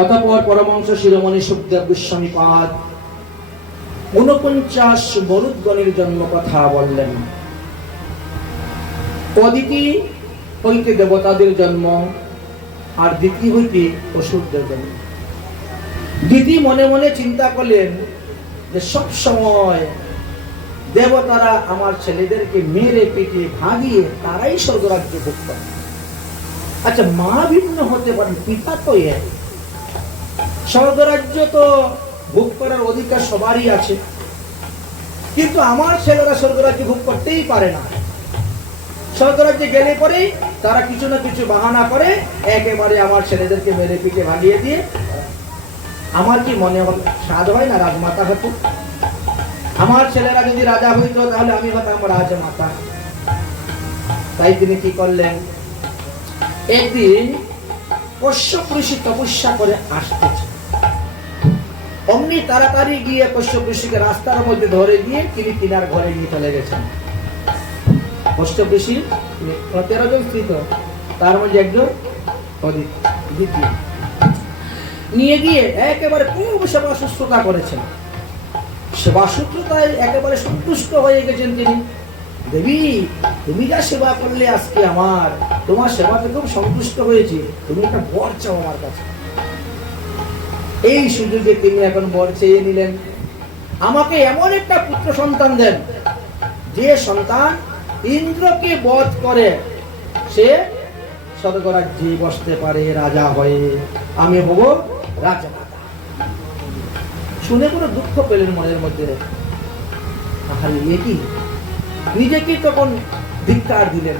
অতঃপর পরমহংস শিরোমণি সুখদেব গোস্বামী পাদ 49 মরুদ্গণের জন্ম কথা বললেন। অদিতি হইতে দেবতাদের জন্ম, আর দিতি হইতে অসুরদের জন্ম। দিতি মনে মনে চিন্তা করলেন যে সব সময় দেবতারা আমার ছেলেদেরকে মেরে পিটিয়ে ভাগিয়ে তারাই স্বর্গরাজ্য ভোগ করে। আচ্ছা, মা ভিন্ন হতে পারেন, পিতা তো এক। স্বর্গরাজ্য তো ভোগ করার অধিকার সবারই আছে, কিন্তু আমার ছেলেরা স্বর্গরাজ্য ভোগ করতেই পারে না। স্বর্গরাজ্যে গেলে পরেই তারা কিছু না কিছু বাহানা করে একেবারে আমার ছেলেদেরকে মেরে পিটে ভাগিয়ে দিয়ে। আমার কি মনে হয় সাধ হয় না রাজমাতা হতো? আমার ছেলেরা যদি রাজা হইতো তাহলে আমি হতাম রাজমাতা। তাই তিনি কি করলেন, একদিন কশ্যপ ঋষি তপস্যা করে আসতেছে। অমনি তাড়াতাড়ি গিয়ে কশ্যপ ঋষিকে রাস্তার মধ্যে ধরে গিয়ে তিনি তিনার ঘরে নিয়ে চলে গেছেন। কশ্যপ ঋষি 13 জন স্ত্রী, তার মধ্যে একজন অদিতি। নিয়ে গিয়ে একেবারে খুব সেবা শুশ্রূষা করেছেন। সেবা শুশ্রূষায় একেবারে সন্তুষ্ট হয়ে গেছেন তিনি। দেবী, তুমি যা সেবা করলে আজকে আমার, তোমার সেবাতে খুব সন্তুষ্ট হয়েছে, তুমি একটা বর চাও আমার কাছে। এই সুযোগে তিনি এখন বর চেয়ে নিলেন, আমাকে এমন একটা পুত্র সন্তান দেন যে সন্তান ইন্দ্রকে বধ করে সে স্বর্গরাজ্যে বসতে পারে রাজা হয়ে, আমি হব রাজমাতা। শুনে কোনো দুঃখ পেলেন মনের মধ্যে। কি নিজেকে তখন ধিক্কার দিলেন,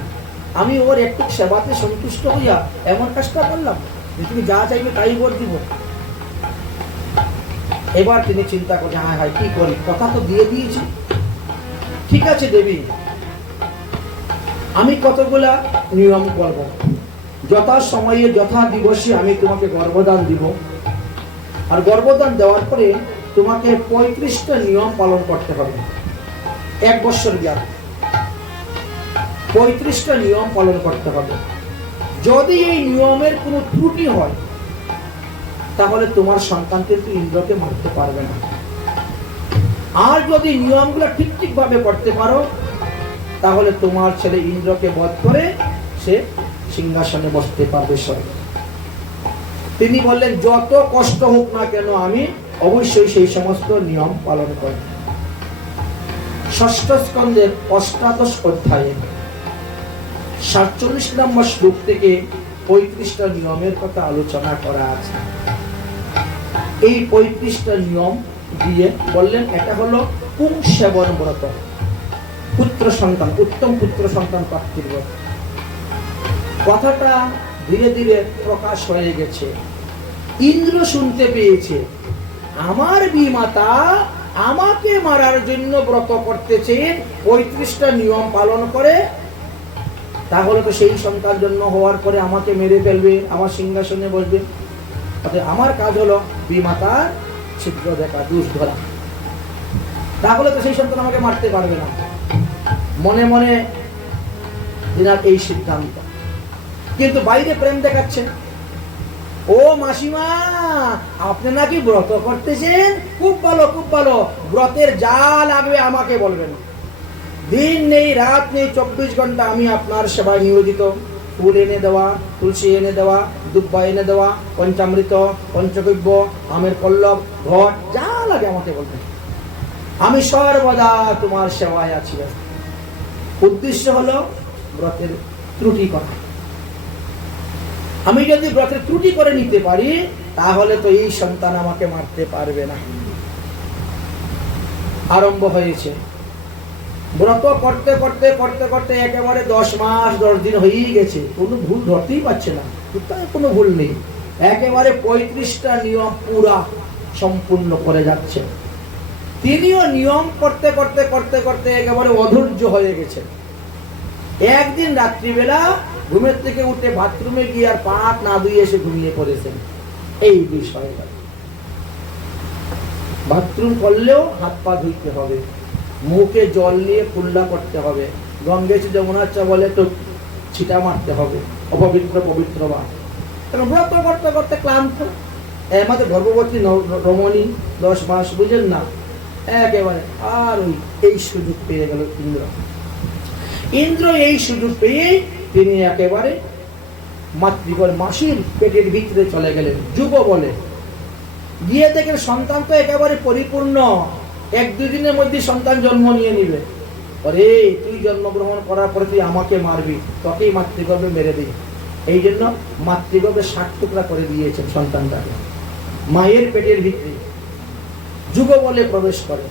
আমি ওর একটু সেবাতে সন্তুষ্ট হইয়া এমন কাজটা করলাম, তুমি যা চাইবে তাই বর দিব। এবার তিনি চিন্তা করছেন, হায় হায় কি করি, কথা তো দিয়ে দিয়েছি। ঠিক আছে দেবী, আমি কতগুলা নিয়ম করব, যথা সময়ে যথা দিবসে আমি তোমাকে গর্ভদান দিব। আর গর্ভদান দেওয়ার পরে তোমাকে 35টা নিয়ম পালন করতে হবে। 1 বছর ব্যাপী 35টা নিয়ম পালন করতে হবে। যদি এই নিয়মের কোনো ত্রুটি হয় তাহলে তোমার সন্তান কিন্তু ইন্দ্রকে মারতে পারবে না। আর যদি নিয়মগুলো ঠিক ভাবে করতে পারো তাহলে তোমার ছেলে ইন্দ্রকে বধ করে সে সিংহাসনে বসতে পারবে স্বর্গে। তিনি বললেন, যত কষ্ট হোক না কেন আমি অবশ্যই সেই সমস্ত নিয়ম পালন করব। ষষ্ঠ স্কন্ধের 8ম অধ্যায়ে 47 নম্বর শ্লোক থেকে 35টা নিয়মের কথা আলোচনা করা আছে। এই 35টা নিয়ম দিয়ে বললেন, এটা হলো পুংসেবন ব্রত, পুত্র সন্তান, উত্তম পুত্র সন্তান প্রাপ্তির ব্রত। কথাটা ধীরে ধীরে প্রকাশ হয়ে গেছে। ইন্দ্র শুনতে পেয়েছে আমার বিমাতা আমাকে মারার জন্য ব্রত করতেছেন, 35টা নিয়ম পালন করে, তাহলে তো সেই সন্তান জন্ম হওয়ার পরে আমাকে মেরে ফেলবে, আমার সিংহাসনে বসবে। আমার কাজ হলো বিমাতার ছিদ্র দেখা, দোষ ধরা, তাহলে তো সেই সন্তান আমাকে মারতে পারবে না। মনে মনে দিনার এই সিদ্ধান্ত, কিন্তু বাইরে প্রেম দেখাচ্ছে। ও মাসিমা, আপনি নাকি ব্রত করতেছেন, খুব ভালো খুব ভালো, ব্রতের যা লাগবে আমাকে বলবেন, দিন নেই রাত নেই 24 ঘন্টা আমি আপনার সেবায় নিয়োজিত। ফুল এনে দেওয়া, তুলসী এনে দেওয়া, দুব্বা এনে দেওয়া, পঞ্চামৃত, পঞ্চগব্য, আমের পল্লব, ঘট, যা লাগে আমাকে বলবেন, আমি সর্বদা তোমার সেবায় আছি। উদ্দেশ্য হলো ব্রতের ত্রুটি করা। আমি যদি ব্রতের ত্রুটি করে নিতে পারি তাহলে তো এই সন্তান আমাকে মারতে পারবে না। আরম্ভ হয়েছে ব্রত করতে করতে করতে করতে একেবারে 10 মাস 10 দিন হয়েই গেছে, কোনো ভুল ধরতেই পারছে না, কোথায় কোনো ভুল নেই। একেবারে 35টা নিয়ম পুরা সম্পূর্ণ করে যাচ্ছে। তিনিও নিয়ম করতে করতে করতে করতে একেবারে অধৈর্য হয়ে গেছে। একদিন রাত্রিবেলা ঘুমের থেকে উঠে বাথরুমে গিয়ে আর পা না ধুয়ে এসে ঘুমিয়ে পড়েছেন। এই বিষয় বাথরুম করলেও হাত পা ধুইতে হবে, মুখে জল নিয়ে কুল্লা করতে হবে, গঙ্গে যমুনার বলে তো ছিটা মারতে হবে, অপবিত্র পবিত্র বা। ব্রত করতে করতে ক্লান্ত, আমাদের গর্ভবতী রমণী 10 মাস, বুঝলেন না, একেবারে। আর এই সুযোগ পেয়ে গেল ইন্দ্র এই সুযোগ পেয়ে তিনি একেবারে মাতৃগর মাসির পেটের ভিতরে চলে গেলেন। যুব বলে গিয়ে দেখেন সন্তান তো একেবারে পরিপূর্ণ, 1-2 দিনের মধ্যে সন্তান জন্ম নিয়ে নিবে। আরে তুই জন্মগ্রহণ করার পরে তুই আমাকে মারবি, তোকেই মাতৃগর্ভে মেরে দিই। এই জন্য মাতৃগর্ভে 60 টুকরা করে দিয়েছেন সন্তানটাকে মায়ের পেটের ভিতরে। যুব বলে প্রবেশ করে,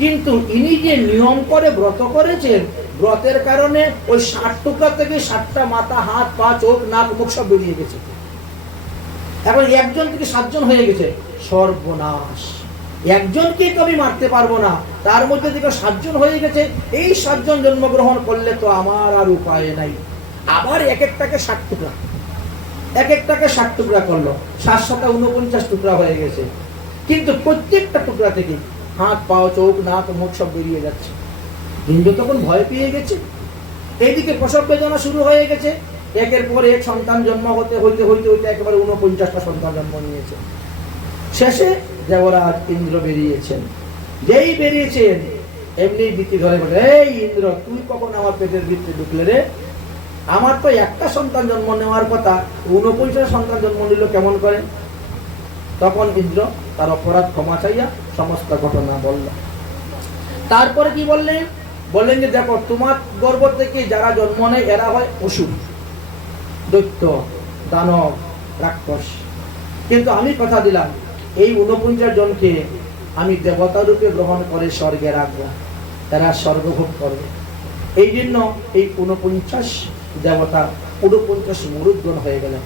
কিন্তু ইনি যে নিয়ম করে ব্রত করেছেন, ব্রতের কারণে ওই 60 টুকরা থেকে 60টা মাথা, হাত, পা, চোখ, নাক, মুখ সব বেরিয়ে গেছে। এখন 1জন থেকে 7জন হয়ে গেছে। সর্বনাশ, 1জনকে তো আমি মারতে পারবো না, তার মধ্যে থেকে 7জন হয়ে গেছে। এই 7জন জন্মগ্রহণ করলে তো আমার আর উপায় নাই। আবার এক একটাকে 60 টুকরা, এক একটাকে 60 টুকরা করলো, 7-7 49 টুকরা হয়ে গেছে। কিন্তু প্রত্যেকটা টুকরা থেকে হাত, পা, চোখ, নাক, মুখ সব বেরিয়ে যাচ্ছে। ইন্দ্র তখন ভয় পেয়ে গেছে। এইদিকে প্রসব বেদনা শুরু হয়ে গেছে। একের পর এক সন্তান জন্ম হতে হইতে হইতে হইতে একেবারে 49টা সন্তান জন্ম নিয়েছে। শেষে দেবরাজ ইন্দ্র বেরিয়েছেন। যেই বেরিয়েছেন এমনি বিতি ধরে বলে, এই ইন্দ্র, তুই কখন আমার পেটের ভিতরে ঢুকলে রে? আমার তো একটা সন্তান জন্ম নেওয়ার কথা, 49 সন্তান জন্ম নিল কেমন করে? তখন ইন্দ্র তার অপরাধ ক্ষমা চাইয়া সমস্ত ঘটনা বলল। তারপরে কি বললেন? বললেন যে দেখো, তোমার গর্ভ থেকে যারা জন্ম নেয় এরা হয় অসুর, দৈত্য, দানব, রাক্ষস। কিন্তু আমি কথা দিলাম, এই 49 জনকে আমি দেবতা রূপে গ্রহণ করে স্বর্গে রাখবো, এরা স্বর্গভোগ করবে। এই জন্য এই 49 দেবতা 49 মরুদ্গণ হয়ে গেলেন।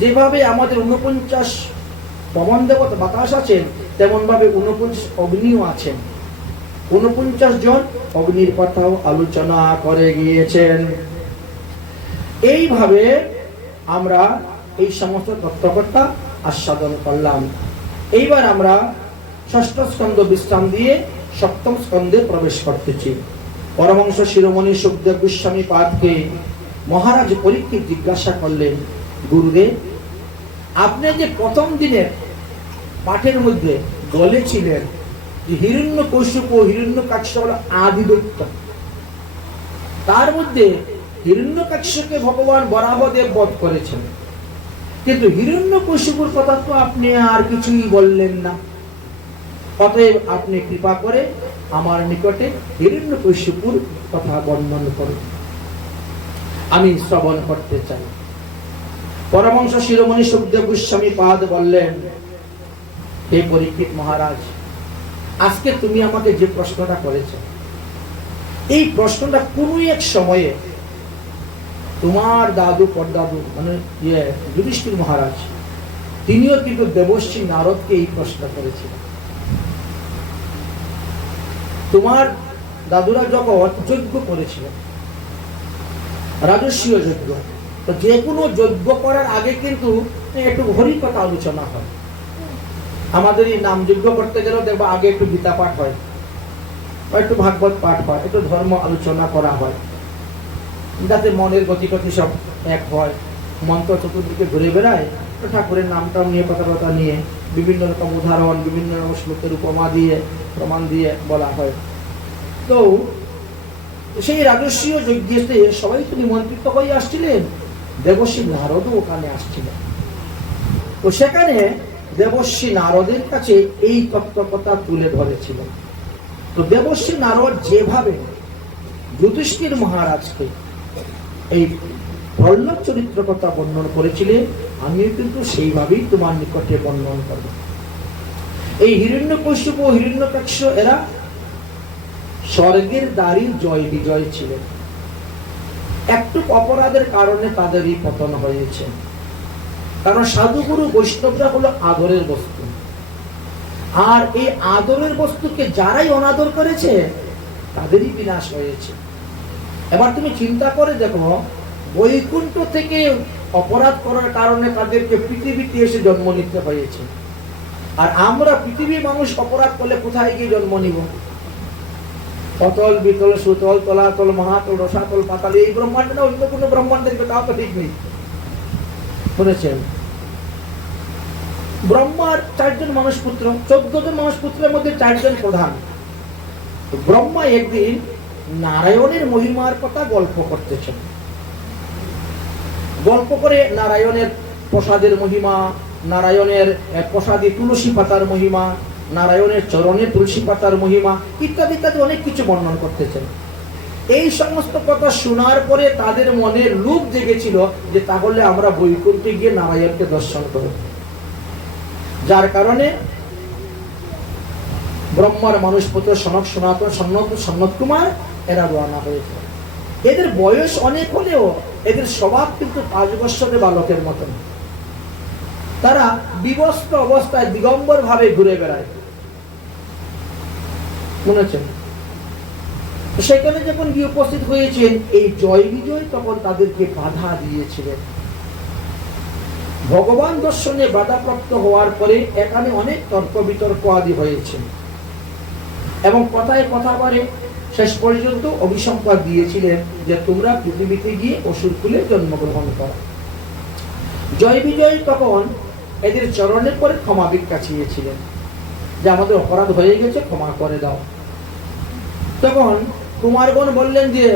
যেভাবে আমাদের 49 পবন দেবতা বাতাস আছেন, তেমন ভাবে 49 অগ্নিও আছেন। 49 জন অগ্নির কথাও আলোচনা করে গিয়েছেন। এইভাবে আমরা এই সমস্ত তত্ত্বকথা আস্বাদন করলাম। এইবার আমরা 6ষ্ঠ স্কন্ধ বিশ্রাম দিয়ে 7ম স্কন্ধে প্রবেশ করতেছি। পরমহংস শিরোমণি সুখদেব গোস্বামী পাদকে মহারাজ পরীক্ষিত জিজ্ঞাসা করলেন, গুরুদেব, আপনি যে প্রথম দিনের পাঠের মধ্যে বলেছিলেন যে হিরণ্যকশিপু ও হিরণ্যকাক্ষ হলো আদি দৈত্য, তার মধ্যে হিরণ্যকাক্ষকে ভগবান বরাহদেব বধ করেছেন, কিন্তু হিরণ্যকশিপুর কথা তো আপনি আর কিছুই বললেন না। অতএব আপনি কৃপা করে আমার নিকটে হিরণ্যকশিপুর কথা বর্ণন করুন, আমি শ্রবণ করতে চাই। পরমহংস শিরোমণি সুখদেব গোস্বামী পাদ বললেন, হে পরীক্ষিত মহারাজ, আজকে তুমি আমাকে যে প্রশ্নটা করেছ, এই প্রশ্নটা কোন এক সময়ে তোমার দাদু পরদাদু মানে যুধিষ্ঠির মহারাজ, তিনিও কিন্তু দেবশ্রী নারদকে এই প্রশ্ন করেছিলেন। তোমার দাদুরা যখন যজ্ঞ করেছিলেন, রাজস্বীয় যজ্ঞ, তো যে কোনো যজ্ঞ করার আগে কিন্তু একটু হরিকথা আলোচনা হয়। আমাদের এই নাম যজ্ঞ করতে গেলেও দেখবো আগে একটু গীতা পাঠ হয়, বা একটু ভাগবত পাঠ হয়, একটু ধর্ম আলোচনা করা হয়, যাতে মনের গতিগতি সব এক হয়। মন্ত্র চতুর্দিকে ঘুরে বেড়ায়, ঠাকুরের নামটাও নিয়ে কথা নিয়ে বিভিন্ন রকম উদাহরণ, বিভিন্ন রকম শ্লোকের উপমা দিয়ে প্রমাণ দিয়ে বলা হয়। তো সেই রাজস্বীয় যজ্ঞেতে সবাই তো নিমন্ত্রিত হয়ে আসছিলেন, দেবশ্রী নারদও ওখানে আসছিলেন। তো সেখানে দেবশ্রী নারদের কাছে এই তত্ত্বকথা তুলে ধরেছিলেন। তো দেবশ্রী নারদ যেভাবে যুধিষ্ঠির মহারাজকে এই প্রহ্লাদ চরিত্র কথা বর্ণন করেছিলেন, আমিও কিন্তু সেইভাবেই তোমার নিকটে বর্ণন করব। এই হিরণ্যকশিপু ও হিরণ্যকাক্ষ এরা স্বর্গের দ্বারই জয় বিজয় ছিলেন। একটু অপরাধের কারণে তাদেরই পতন হয়েছে। কারণ সাধুগুরু বৈষ্ণবরা হলো আদরের বস্তু, আর এই আদরের বস্তুকে যারাই অনাদর করেছে তাদেরই বিনাশ হয়েছে। এবার তুমি চিন্তা করে দেখো, বৈকুণ্ঠ থেকে অপরাধ করার কারণে তাদেরকে পৃথিবীতে এসে জন্ম নিতে হয়েছে, আর আমরা পৃথিবীর মানুষ অপরাধ করলে কোথায় গিয়ে জন্ম নিব? অতল, বিতল, সুতল, তলাতল, মহাতল, রসাতল, পাতাল, এই ব্রহ্মাণ্ড না অন্য কোনো ব্রহ্মাণ্ডের তাও তো ঠিক নেই, শুনেছেন? ব্রহ্মার 4 জন মানুষ পুত্র, 14 জন মানুষ পুত্রের মধ্যে 4 জন প্রধান। ব্রহ্মা একদিন নারায়ণের মহিমার কথা গল্প করতেছেন। গল্প করে নারায়ণের প্রসাদের মহিমা, নারায়ণের প্রসাদে তুলসী পাতার মহিমা, নারায়ণের চরণে তুলসী পাতার মহিমা ইত্যাদি ইত্যাদি অনেক কিছু বর্ণনা করতেছেন। এই সমস্ত কথা শোনার পরে তাদের মনে লোভ জেগেছিল যে তাহলে আমরা বৈকুণ্ঠে গিয়ে নারায়ণকে দর্শন করব। যার কারণে ব্রহ্মার মানুষ পুত্র সনক সনাতন সন্নত কুমার এরা রওনা হয়েছে। এদের বয়স অনেক হলেও এদের স্বভাব কিন্তু 5 বৎসরের বালকের মতন। তারা বিবস্ত্র অবস্থায় দিগম্বর ভাবে ঘুরে বেড়ায়, মনে হচ্ছে। সেখানে যখন গিয়ে উপস্থিত হয়েছেন এই জয় বিজয়, তখন তাদেরকে বাধা দিয়েছিলেন। ভগবান দর্শনে বাধাপ্রাপ্ত হওয়ার পরে এখানে অনেক তর্ক বিতর্ক আদি হয়েছে এবং কথায় কথা বাড়ে শেষ পর্যন্ত অভিসম্পাদ দিয়েছিলেন যে তোমরা পৃথিবীতে গিয়ে অসুর কুলে জন্মগ্রহণ করো। জয় বিজয় তখন এদের চরণের পরে ক্ষমা ভিক্ষা চেয়েছিলেন যে আমাদের অপরাধ হয়ে গেছে, ক্ষমা করে দাও। তখন কুমারগণ বললেন যে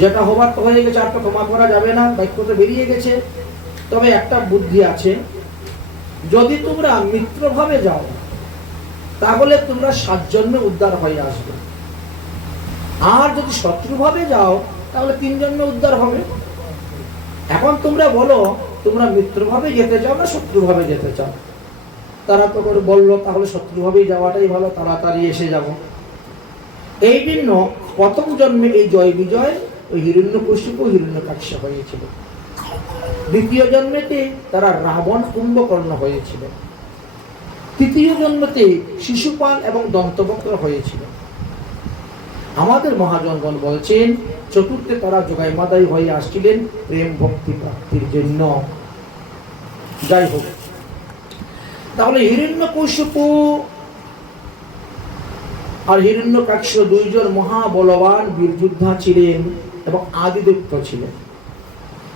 যেটা হবার তো হয়ে গেছে, আর তো ক্ষমা করা যাবে না, বাক্য তো বেরিয়ে গেছে। তবে একটা বুদ্ধি আছে, যদি তোমরা মিত্রভাবে যাও তাহলে তোমরা 7 জন্মে উদ্ধার হয়ে আসবে, আর যদি শত্রুভাবে যাও তাহলে 3 জন্মে উদ্ধার হবে। এখন তোমরা বলো তোমরা মিত্রভাবে যেতে চাও না শত্রুভাবে যেতে চাও? তারা তো করে বললো তাহলে শত্রুভাবেই যাওয়াটাই ভালো, তাড়াতাড়ি এসে যাব। এই জন্য প্রথম জন্মে এই জয় বিজয় ওই হিরণ্যকশিপু হিরণ্যকাক্ষ হয়েছিল। দ্বিতীয় জন্মেতে তারা রাবণ কুম্ভকর্ণ হয়েছিল। তৃতীয় জন্মতে শিশুপাল এবং দন্তবক্র হয়েছিল। আমাদের মহাজনগণ বলছেন চতুর্থে তারা যোগাই মাদাই হয়ে আসছিলেন প্রেম ভক্তি প্রাপ্তির জন্য। যাই হোক, তাহলে হিরণ্যকশিপু আর হিরণ্যকাক্ষ 2 জন মহাবলবান বীরযোদ্ধা ছিলেন এবং আদিদৈত্য ছিলেন।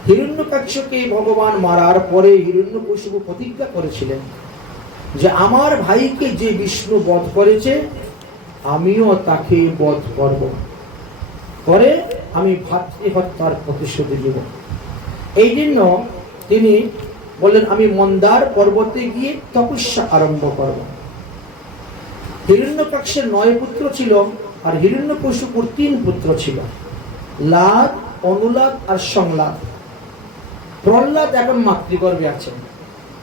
হিরণ্যকাক্ষকে ভগবান মারার পরে হিরণ্যকশিপু প্রতিজ্ঞা করেছিলেন যে আমার ভাইকে যে বিষ্ণু বধ করেছে আমিও তাকে বধ করব, করে আমি ভাতৃহত্যার প্রতিশোধ দেব। এই জন্য তিনি বললেন আমি মন্দার পর্বতে গিয়ে তপস্যা আরম্ভ করব। হিরণ্যকাক্ষের 9 পুত্র ছিল আর হিরণ্যকশিপুর 3 পুত্র ছিল, লাদ, অনুলাদ আর সংলাদ। প্রহ্লাদ এখন মাতৃগর্ভে আছেন,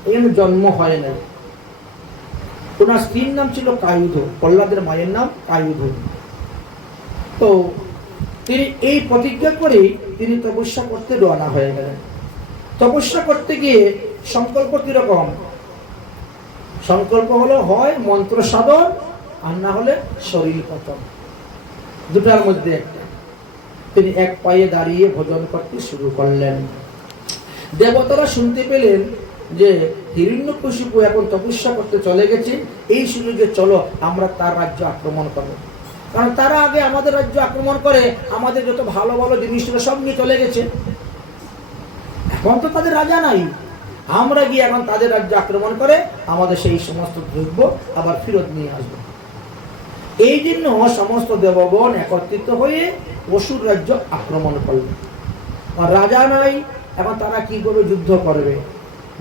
এখানে জন্ম হয় নাই। ওনার স্ত্রীর নাম ছিল কায়ুধ, প্রহ্লাদের মায়ের নাম কায়ুধ। তো তিনি এই প্রতিজ্ঞা করে তিনি তপস্যা করতে রওনা হয়ে গেলেন। তপস্যা করতে গিয়ে সংকল্প কিরকম? সংকল্প হলো হয় মন্ত্র সাধন আর না হলে শরীর পতন, দুটার মধ্যে একটা। তিনি এক পায়ে দাঁড়িয়ে ভোজন করতে শুরু করলেন। দেবতারা শুনতে পেলেন যে হিরণ্যকশিপু এখন তপস্যা করতে চলে গেছে, এই সুযোগে চলো আমরা তার রাজ্য আক্রমণ করব। কারণ তারা আগে আমাদের রাজ্য আক্রমণ করে আমাদের যত ভালো ভালো জিনিসগুলো সব নিয়ে চলে গেছে, এখন তো তাদের রাজা নাই, আমরা গিয়ে এখন তাদের রাজ্য আক্রমণ করে আমাদের সেই সমস্ত দ্রব্য আবার ফেরত নিয়ে আসবো। এই জন্য সমস্ত দেবগণ একত্রিত হয়ে অসুর রাজ্য আক্রমণ করলেন। রাজা নাই, এখন তারা কি করবে? যুদ্ধ করবে।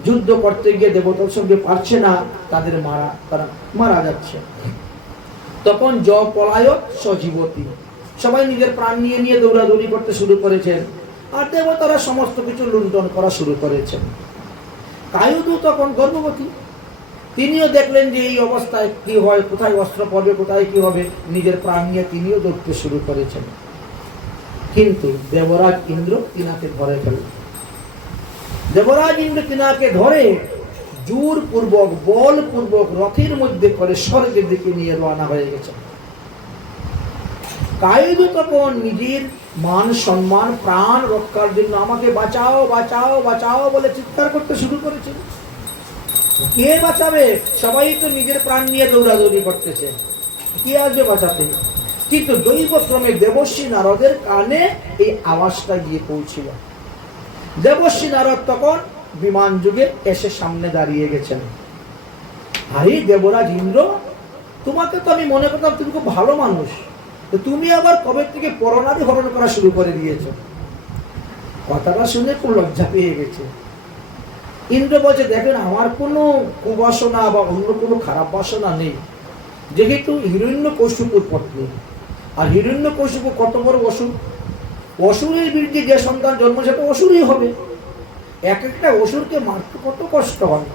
যুদ্ধ করতে গিয়ে দেবতার সঙ্গে পারছে না, তারা মারা যাচ্ছে। তখন জ পলায়ত সজীবতী, সবাই নিজের প্রাণ নিয়ে নিয়ে দৌড়াদৌড়ি করতে শুরু করেছেন আর দেবতারা সমস্ত কিছু লুণ্ঠন করা শুরু করেছেন। কায়ুধ তখন গর্ভবতী, তিনিও দেখলেন যে এই অবস্থায় কি হয়, কোথায় অস্ত্র পড়বে, কোথায় কি হবে, নিজের প্রাণ নিয়ে তিনিও দৌড়তে শুরু করেছেন। কিন্তু দেবরাজ ইন্দ্র তিনাকে ধরে ফেললেন। দেবরাজ ইন্দ্র তিনাকে ধরে জোরপূর্বক বলপূর্বক রথের মধ্যে করে স্বর্গের দিকে নিয়ে রওনা হয়ে গেছে। কায়ুধ তখন নিজের মান সম্মান প্রাণ রক্ষার জন্য আমাকে বাঁচাও বাঁচাও বাঁচাও বলে চিৎকার করতে শুরু করেছে। কে বাঁচাবে? সবাই তো নিজের প্রাণ নিয়ে দৌড়াদৌড়ি করতেছে, কে আসবে বাঁচাতে? কিন্তু দৈবক্রমে দেবর্ষী নারদের কানে এই আওয়াজটা গিয়ে পৌঁছিল। দেবর্ষী নারদ তখন বিমান যুগে এসে সামনে দাঁড়িয়ে গেছেন। আরে দেবরাজ ইন্দ্র, তোমাকে তো আমি মনে করতাম তুমি খুব ভালো মানুষ, তো তুমি আবার কবে থেকে পরনারী হরণ করা শুরু করে দিয়েছো। কথাটা শুনে খুব লজ্জা পেয়ে গেছে। ইন্দ্র বলছে, দেখেন আমার কোনো কুবাসনা বা অন্য কোনো খারাপ বাসনা নেই, যেহেতু হিরণ্যকশিপুর পত্নী, আর হিরণ্যকশিপু কত বড় অসুর, অসুরের বিরুদ্ধে যে সন্তান জন্ম সেটা অসুরই হবে। এক একটা অসুরকে মারতে কত কষ্ট হয়।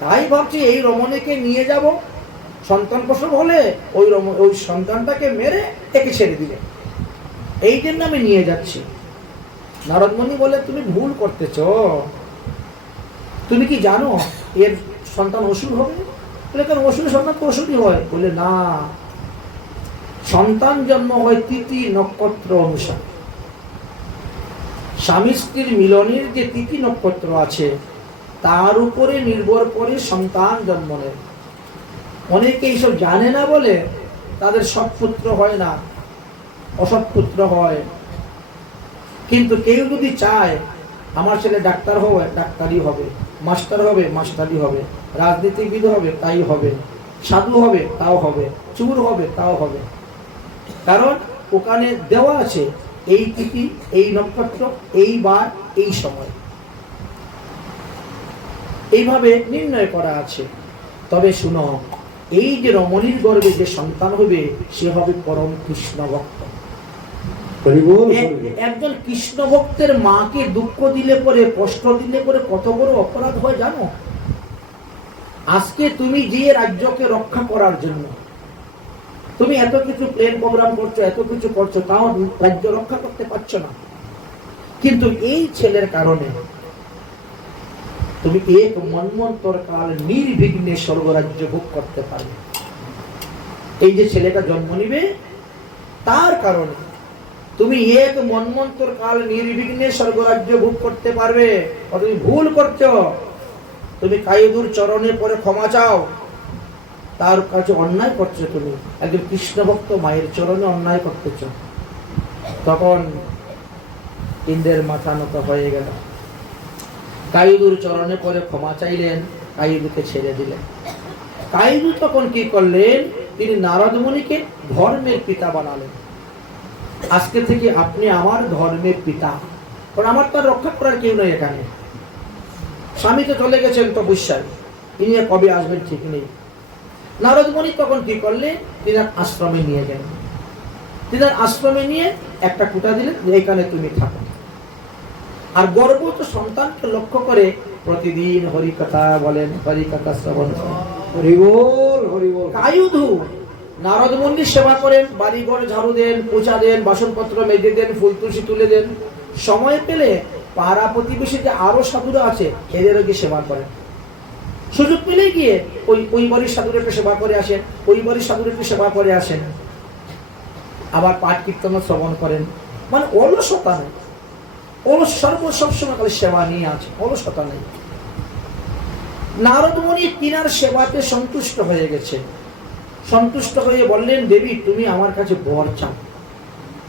তাই ভাবছি এই রমণীকে নিয়ে যাব, সন্তান প্রসব হলে ওই সন্তানটাকে মেরে একে ছেড়ে দিলে, এই জন্য আমি নিয়ে যাচ্ছি। নারদমণি বলে, তুমি ভুল করতেছ, তুমি কি জানো এর সন্তান অসুর হবে? বলে, কেন অসুরের সন্তান তো অসুরই হয়। বলে, না, সন্তান জন্ম হয় তিথি নক্ষত্র অনুসারে। স্বামী স্ত্রীর মিলনের যে তিথি নক্ষত্র আছে তার উপরে নির্ভর করে সন্তান জন্ম নেয়। অনেকে এইসব জানে না বলে তাদের সৎপুত্র হয় না, অসৎপুত্র হয়। কিন্তু কেউ যদি চায় আমার ছেলে ডাক্তার হবে, ডাক্তারই হবে, মাস্টার হবে, মাস্টারই হবে, রাজনীতিবিদ হবে, তাই হবে, সাধু হবে, তাও হবে, চুর হবে, তাও হবে। কারণ ওখানে দেওয়া আছে এই তিথি, এই নক্ষত্র, এই বার, এই সময়, এইভাবে নির্ণয় করা আছে। তবে শুনো, এই যে রমণীর গর্ভে যে সন্তান হবে সে হবে পরম কৃষ্ণ ভক্ত। একজন কৃষ্ণ ভক্তের মাকে দুঃখ দিলে পরে, কষ্ট দিলে পরে কত বড় অপরাধ হয় জানো? আজকে তুমি যে রাজ্যকে রক্ষা করার জন্য তুমি এত কিছু প্লেন প্রোগ্রাম করছো, এত কিছু করছো, তাও রাজ্য রক্ষা করতে পারছো না। কিন্তু এই ছেলের কারণে তুমি এক মন্বন্তর কাল নির্বিঘ্নে স্বর্গরাজ্য ভোগ করতে পারবে। এই যে ছেলেটা জন্ম নিবে তার কারণে তুমি এক মন্বন্তর কাল নির্বিঘ্নে স্বর্গরাজ্য ভোগ করতে পারবে। তুমি ভুল করছো, তুমি কায়দুর চরণে পরে ক্ষমা চাও, তার কাছে অন্যায় করছো। তুমি একজন কৃষ্ণ ভক্ত মায়ের চরণে অন্যায় করতেছ। তখন ইন্দ্রের মাথা নত হয়ে গেল, কায়দুর চরণে পরে ক্ষমা চাইলেন, কায়দুকে ছেড়ে দিলেন। কায়দু তখন কি করলেন, তিনি নারদ মুনিকে ধর্মের পিতা বানালেন। আজকে থেকে আপনি আমার ধর্মের পিতা, কারণ আমার তো রক্ষা করার কেউ নেই এখানে। স্বামী তো চলে গেছেন তপস্যায়, তিনি কবে আসবেন ঠিক নেই। নারদ মুনি তখন কি করলেন, তিনার আশ্রমে নিয়ে গেলেন। তিনার আশ্রমে নিয়ে একটা কুটা দিলেন, এইখানে তুমি থাকো। আর গর্ভবতী সন্তানকে লক্ষ্য করে প্রতিদিন হরিকথা বলেন, হরিকথা শ্রবণ করেন। হরি বল, হরি বল। কায়ুধু নারদ মুনির সেবা করেন, বাড়িঘর ঝাড়ু দেন, পোছা দেন, বাসনপত্র মেজে দেন, ফুল তুলসী তুলে দেন। সময় পেলে পাড়া প্রতিবেশীতে আরো সাধুরা আছে, এদেরও গিয়ে সেবা করেন। সুযোগ পেলে গিয়ে ওই বাড়ির সাধুর একটু সেবা করে আসেন, ওই বাড়ির সাধুর একটু সেবা করে আসেন। আবার পাঠ কীর্তন শ্রবণ করেন। মানে অলসতা নেই, সবসময় খালি সেবা নিয়ে আছে, অলসতা নেই। নারদ মুনি তিনার সেবাতে সন্তুষ্ট হয়ে গেছে। সন্তুষ্ট হয়ে বললেন, দেবী তুমি আমার কাছে বর চাও।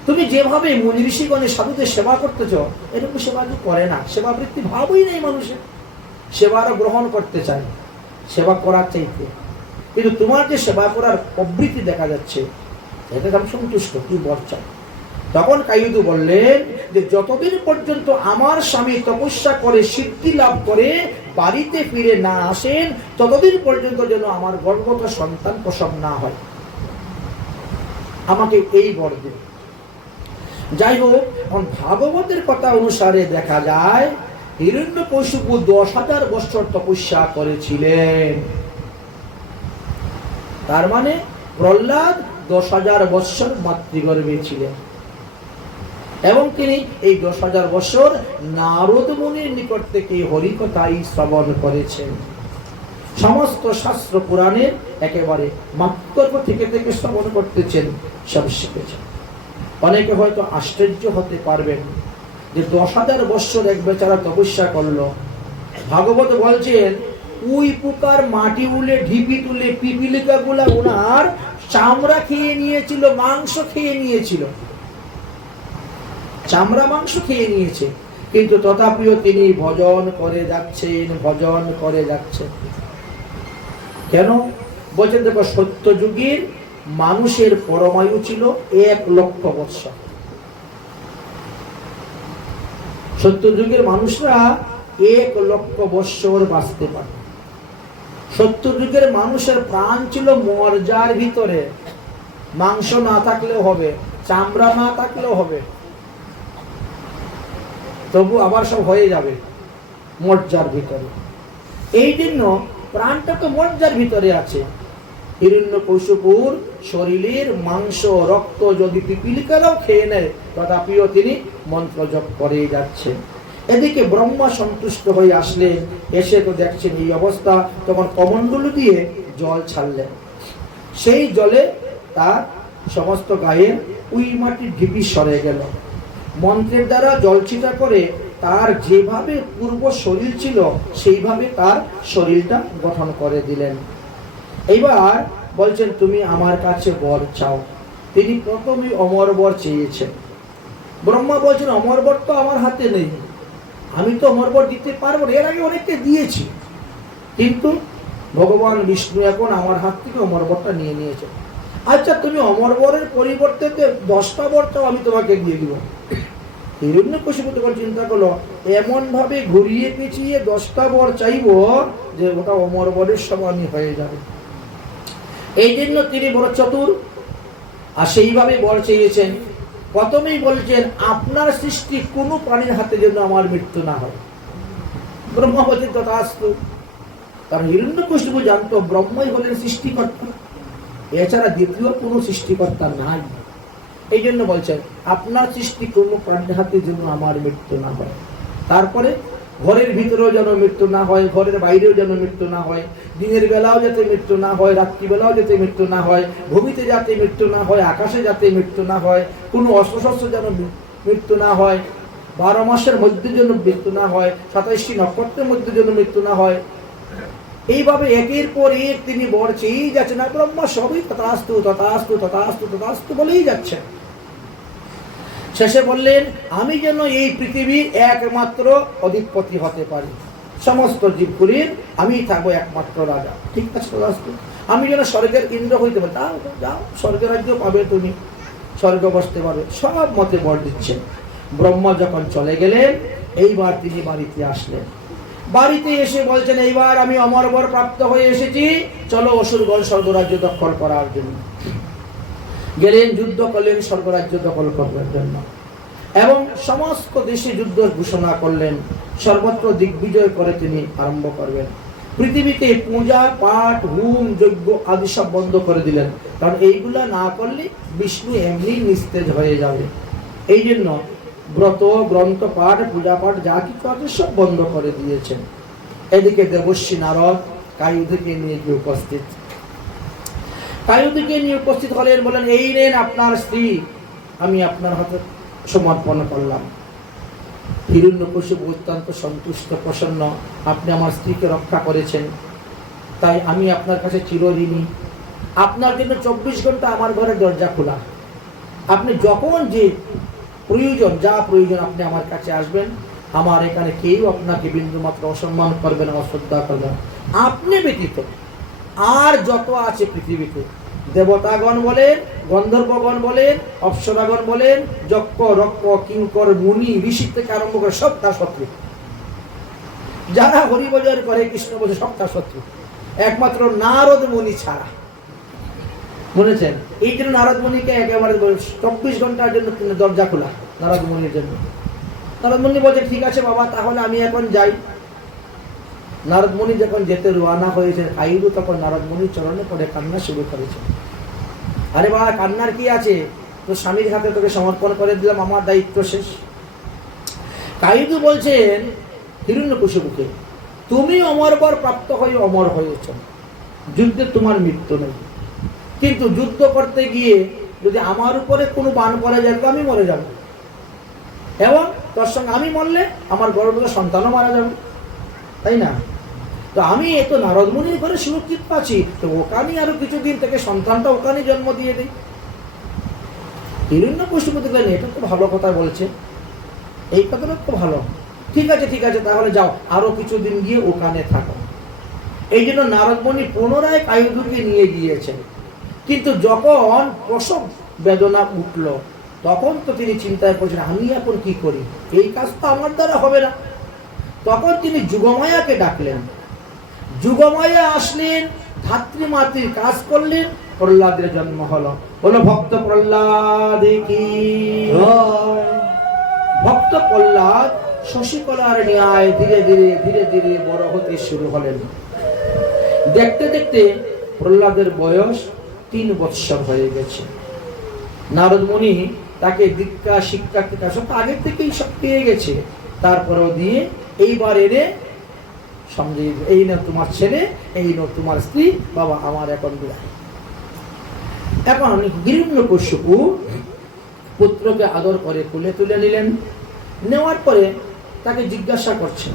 তুমি যেভাবে মুনি ঋষিগণের সাধুদের সেবা করতেছ, এরকম সেবা কেউ করে না। সেবাবৃত্তি ভাবই নেই মানুষের, সেবারও গ্রহণ করতে চায়, সেবা করার চাইতে। কিন্তু তোমার যে সেবা করার প্রবৃত্তি দেখা যাচ্ছে, এতে আমি সন্তুষ্ট, তুই বর চাও। তখন কায়ুধু বললেন যে যতদিন পর্যন্ত আমার স্বামী তপস্যা করে সিদ্ধি লাভ করে বাড়িতে ফিরে না আসেন, ততদিন পর্যন্ত যেন আমার গর্ভবত সন্তান প্রসব না হয়, আমাকে এই বর দিন। যাই হোক, এখন ভাগবতের কথা অনুসারে দেখা যায় হিরণ্যকশিপু 10,000 বছর তপস্যা করেছিলেন। তার মানে প্রহ্লাদ 10,000 বছর মাতৃগর্ভে ছিলেন, এবং তিনি এই 10,000 বছর নারদ মুনির নিকট থেকে হরিকথাই শ্রবণ করেছেন। সমস্ত শাস্ত্র পুরাণের একেবারে মাতৃগর্ভ থেকে থেকে শ্রবণ করতেছেন, সব শিখেছেন। অনেকে হয়তো আশ্চর্য হতে পারবেন যে 10,000 বছর এক বেচারা তপস্যা করলো। ভাগবত বলছেন উই পোকার মাটি উলে ঢিপি তুলে পিপিলিকা গুলা ওনার চামড়া খেয়ে নিয়েছিল, মাংস খেয়ে নিয়েছিল, চামড়া মাংস খেয়ে নিয়েছে। কিন্তু তথাপিও তিনি ভজন করে যাচ্ছেন, ভজন করে যাচ্ছেন। কেন বলছেন? দেখো, সত্যযুগের মানুষের পরমায়ু ছিল 1,00,000 বৎসর। সত্যযুগের মানুষরা 1,00,000 বৎসর বাঁচতে পারে। সত্যযুগের মানুষের প্রাণ ছিল মর্যার ভিতরে। মাংস না থাকলেও হবে, চামড়া না থাকলেও হবে, তবু আবার সব হয়ে যাবে মর্যার ভিতরে। এই জন্য প্রাণটা তো মর্যার ভিতরে আছে। হিরণ্যকশিপুর শরীরের মাংস রক্ত যদি পিপিলিকারাও খেয়ে নেয়, তথাপিও তিনি মন্ত্র জপ করে যাচ্ছেন। এদিকে ব্রহ্মা সন্তুষ্ট হয়ে আসলেন, এসে তো দেখছেন এই অবস্থা। তখন কমণ্ডল দিয়ে জল ছাড়লেন। সেই জলে তার সমস্ত গায়ের উই মাটির ঢিপি সরে গেল। মন্ত্রের দ্বারা জল ছিটা করে তার যেভাবে পূর্ব শরীর ছিল সেইভাবে তার শরীরটা গঠন করে দিলেন। এইবার বলছেন, তুমি আমার কাছে বর চাও। তিনি প্রথমে অমর বর চেয়েছেন। ব্রহ্মা বলছেন, অমর বর তো আমার হাতে নেই, আমি তো অমর বর দিতে পারবো না, এর আগে অনেককে দিয়েছি, কিন্তু ভগবান বিষ্ণু এখন আমার হাত থেকে অমর বরটা নিয়ে নিয়েছে। আচ্ছা, তুমি অমর বরের পরিবর্তে 10টা বর চাও, আমি তোমাকে দিয়ে দিব। হিরণ্যকশিপু তখন চিন্তা করলো, এমন ভাবে ঘুরিয়ে পেঁচিয়ে 10টা বর চাইবো যে ওটা অমর বরের সমানই হয়ে যাবে। এই জন্য তিনি বড় চতুর, আর সেইভাবে বর চেয়েছেন। প্রথমেই বলছেন, আপনার সৃষ্টি কোনো প্রাণীর হাতে যেন আমার মৃত্যু না হয়। ব্রহ্মা বলছেন, তথাস্তু। কারণ হিরণ্যকশিপু জানতো ব্রহ্মাই হলেন সৃষ্টিকর্তা, এছাড়া দ্বিতীয় কোনো সৃষ্টিকর্তা নাই। এই জন্য বলছেন, আপনার সৃষ্টি কোনো প্রাণীর হাতে যেন আমার মৃত্যু না হয়। তারপরে ঘরের ভিতরেও যেন মৃত্যু না হয়, ঘরের বাইরেও যেন মৃত্যু না হয়, দিনের বেলাও যাতে মৃত্যু না হয়, রাত্রিবেলাও যাতে মৃত্যু না হয়, ভূমিতে যাতে মৃত্যু না হয়, আকাশে যাতে মৃত্যু না হয়, কোনো অস্ত্রশস্ত্র যেন মৃত্যু না হয়, 12 মাসের মধ্যে যেন মৃত্যু না হয়, 27টি নক্ষত্রের মধ্যে যেন মৃত্যু না হয়। এইভাবে একের পর এক তিনি বর চেয়েই যাচ্ছেন। না ব্রহ্মা সবই তথাস্তু তথাস্তু তথাস্তু তথাস্তু বলেই যাচ্ছেন। শেষে বললেন, আমি যেন এই পৃথিবীর একমাত্র অধিপতি হতে পারি, সমস্ত জীবগুলির আমি থাকবো একমাত্র রাজা। ঠিক আছে, আমি যেন স্বর্গের ইন্দ্র হইতে পারি। যাও যাও, স্বর্গের রাজ্য পাবে, তুমি স্বর্গ বসতে পারবে। সব মতে বর দিচ্ছেন। ব্রহ্মা যখন চলে গেলেন, এইবার তিনি বাড়িতে আসলেন। বাড়িতে এসে বলছেন, এইবার আমি অমর বর প্রাপ্ত হয়ে এসেছি, চলো অসুরগণ স্বর্গরাজ্য দখল করার জন্য। গেলেন, যুদ্ধ করলেন স্বর্গরাজ্য দখল করবার জন্য, এবং সমস্ত দেশে যুদ্ধ ঘোষণা করলেন। সর্বত্র দিগ্বিজয় করে তিনি আরম্ভ করবেন। পৃথিবীতে পূজা পাঠ হোম যজ্ঞ আদি সব বন্ধ করে দিলেন, কারণ এইগুলা না করলে বিষ্ণু এমনি নিস্তেজ হয়ে যাবে। এই জন্য ব্রত গ্রন্থ পাঠ পূজা পাঠ যা কিছু আছে সব বন্ধ করে দিয়েছেন। এদিকে দেবর্ষি নারদ কায়ুধিকে নিয়ে গিয়ে উপস্থিত। কায়ুধিকে নিয়ে উপস্থিত হলেন, বলেন, এই নেন আপনার স্ত্রী, আমি আপনার হাতে সমর্পণ করলাম। হিরণ্যকশিপু অত্যন্ত সন্তুষ্ট প্রসন্ন, আপনি আমার স্ত্রীকে রক্ষা করেছেন, তাই আমি আপনার কাছে চিরঋণী। আপনার জন্য 24 ঘন্টা আমার ঘরের দরজা খোলা। আপনি যখন যে প্রয়োজন, যা প্রয়োজন আপনি আমার কাছে আসবেন। আমার এখানে কেউ আপনাকে বিন্দুমাত্র অসম্মান করবে না, অশ্রদ্ধা করবে না। আপনি ব্যতীত আর যত আছে পৃথিবীতে, দেবতাগণ বলেন, গন্ধর্বগণ বলেন, অপ্সরাগণ বলেন, যক্ষ রক্ষ কিঙ্কর মুনি ঋষি থেকে আরম্ভ করে সব তার শত্রু। যারা হরিবজয় করে, কৃষ্ণ বলে, সব তার শত্রু, একমাত্র নারদ মুনি ছাড়া। শুনেছেন? এই জন্য নারদ মুনিকে একেবারে 24 ঘন্টার জন্য দরজা খোলা নারদ মুনির জন্য। নারদ মুনি বলছে, ঠিক আছে বাবা, তাহলে আমি এখন যাই। নারদ মুনি যখন যেতে রওনা হয়েছে, কায়ুধু তখন নারদ মুনির চরণে পড়ে কান্না শুরু করেছে। আরে বাবা, কান্নার কি আছে? তো স্বামীর হাতে তোকে সমর্পণ করে দিলাম, আমার দায়িত্ব শেষ। কায়ুধু বলছেন হিরণ্যকশিপুকে, তুমি অমর বর প্রাপ্ত হয়ে অমর হয়েছ, যুদ্ধে তোমার মৃত্যু নেই, কিন্তু যুদ্ধ করতে গিয়ে যদি আমার উপরে কোনো বান পড়ে যায়, আমি মরে যাব, এবং তোর সঙ্গে আমি মরলে আমার গর্ভবতী সন্তানও মারা যাবে, তাই না? তো আমি এত নারদ মুনির ঘরে সুরক্ষিত আছি, তো ওখানে আরো কিছুদিন থেকে সন্তানটা ওখানে জন্ম দিয়ে দিই। হিরণ্যকশিপু দেখলেন, এটা তো ভালো কথা বলছে। এই কথাটা তো ভালো, ঠিক আছে ঠিক আছে, তাহলে যাও, আরো কিছুদিন গিয়ে ওখানে থাকো। এই জন্য নারদমণি পুনরায় কায়ধুকে নিয়ে গিয়েছেন। কিন্তু যখন প্রসব বেদনা উঠল, তখন তো তিনি চিন্তায় পড়ছেন, আমি এখন কি করি, এই কাজ তো আমার দ্বারা হবে না। তখন তিনি যুগমায়াকে ডাকলেন। যুগমায়া আসলেন, ধাত্রীমাতৃর কাজ করলেন, প্রহ্লাদের জন্ম হলো। বলো ভক্ত প্রহ্লাদ কি জয়। ভক্ত প্রহ্লাদ শশীকলার ন্যায় ধীরে ধীরে ধীরে ধীরে বড় হতে শুরু হলেন। দেখতে দেখতে প্রহ্লাদের বয়স 3 বৎসর হয়ে গেছে। নারদ মুনি তাকে দীক্ষা শিক্ষা টিকা সব আগে থেকেই সব পেয়ে গেছে। তারপরেও দিয়ে এইবার এনে সঙ্গে, এই না তোমার ছেলে, এই না তোমার স্ত্রী, বাবা আমার এখন বিদায়। এখন হিরণ্যকশিপু পুত্রকে আদর করে কোলে তুলে নিলেন। নেওয়ার পরে তাকে জিজ্ঞাসা করছেন,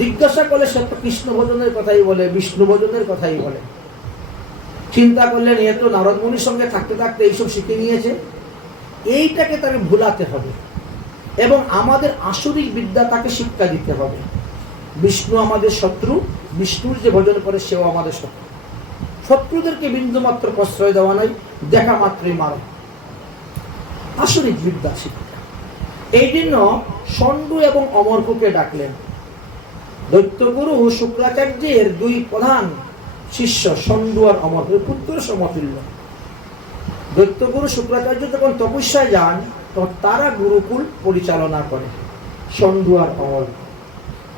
জিজ্ঞাসা করলে সে তো কৃষ্ণ ভজনের কথাই বলে, বিষ্ণু ভজনের কথাই বলে। চিন্তা করলেন এ তো নারদ মুনির সঙ্গে থাকতে থাকতে এইসব শিখে নিয়েছে, এইটাকে তাকে ভুলাতে হবে এবং আমাদের আসরিক বিদ্যা তাকে শিক্ষা দিতে হবে। বিষ্ণু আমাদের শত্রু, বিষ্ণুর যে ভজন করে সেও আমাদের শত্রু। শত্রুদেরকে বিন্দুমাত্র প্রশ্রয় দেওয়া নাই, দেখা মাত্রই মারো, আসরিক বিদ্যা শিক্ষা। এই জন্য ষণ্ড এবং অমরকুকে ডাকলেন। দৈত্যগুরু শুক্রাচার্যের 2 প্রধান শিষ্য ষণ্ড আর অমরকু পুত্র সমতুল্য। দৈত্যগুরু শুক্রাচার্য যখন তপস্যায় যান, তখন তারা গুরুকুল পরিচালনা করে, ষণ্ড আর অমরকু।